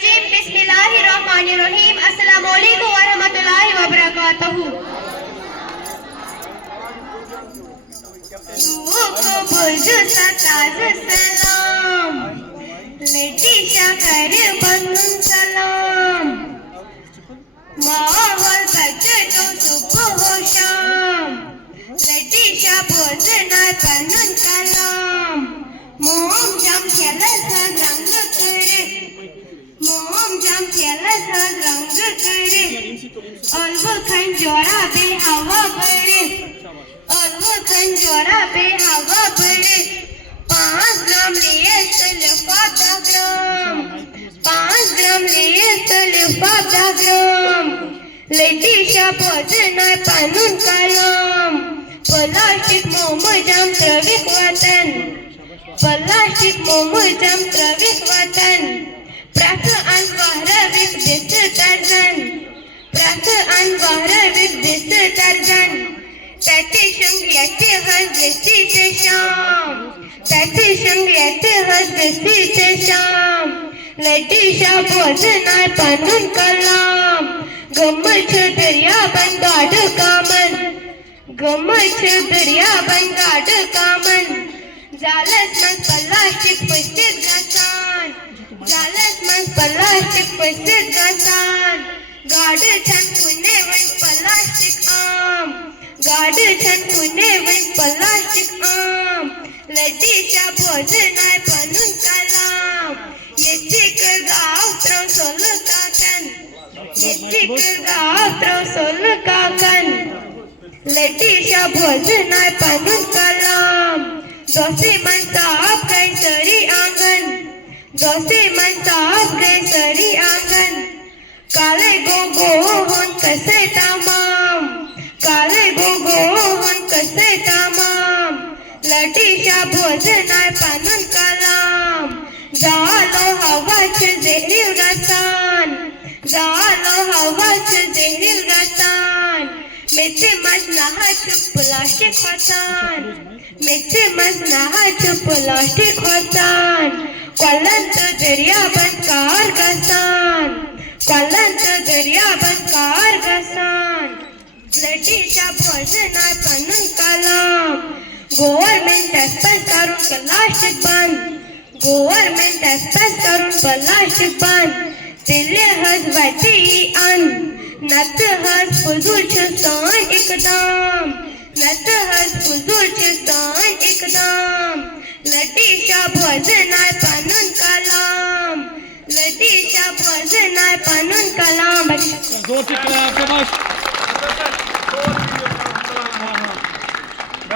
रजीम बिस्मिल्लाहिर्रहमानिर्रहीम अस्सलामु अलैकुम वरहमतुल्लाहि वबरकातुहू। सलाम लतीशा कर बंदून सलाम माहौल बजतो सुबह हो शाम लतीशा भोजनार बनून कलाम मोम जम खेलत रंग करे मोम जम खेलत रंग करे और वो खंजोरा बे हवा बरे और वो खंजोरा पे हवा बरे 5 ग्राम लिए सल्फाता ग्राम 5 ग्राम लिए सल्फाता ग्राम लतीशा भोजना पानून कलाम प्लास्टिक मोमो जम त्रविक वतन प्लास्टिक मोमो जम त्रविक वतन प्रख अनवारविक दिस दर्जन प्रख अनवारविक दिस दर्जन Tatisham yate hasdesi te sham Tatisham yate hasdesi te sham Latisha bhojana panun kalam Gamach darya bandad kaman Gamach darya bandad kaman Jalas man plastic pasir gasan Jalas man plastic pasir gasan Gade chan pune van plastic aam गाड़ छन Pune one plastic आम लतीशा भोजना पनुन कलाम ये चिकर गाव त्रम soul काकन ये चिकर गाव त्रम soul काकन लतीशा भोजना Panun कलाम दोसे मन साफ गए सरी आंगन दोसे मन साफ गए सरी आंगन काले गो होन कसे तमाम काले गोगो हम कसे तमाम लतीशा भोजना पानून कलाम जालो हवाच जहरील रसान जालो हवाच जहरील रसान मेचे मज नहा चुप प्लास्टिक होतान मेचे मज नहा चुप प्लास्टिक होतान कलंत दरिया बनकार गसान कलंत दरिया बनकार गसान लतीशा भोजना पनुन कलाम गवर्नमेंट अस्पताल करून प्लास्टिक बंद गवर्नमेंट अस्पताल करून प्लास्टिक बंद तिले हज वाटी अन नत हज फुजूल छुस्तान एकदम नत हज फुजूल छुस्तान एकदम लतीशा भोजना पनुन कलाम लतीशा भोजना पनुन कलाम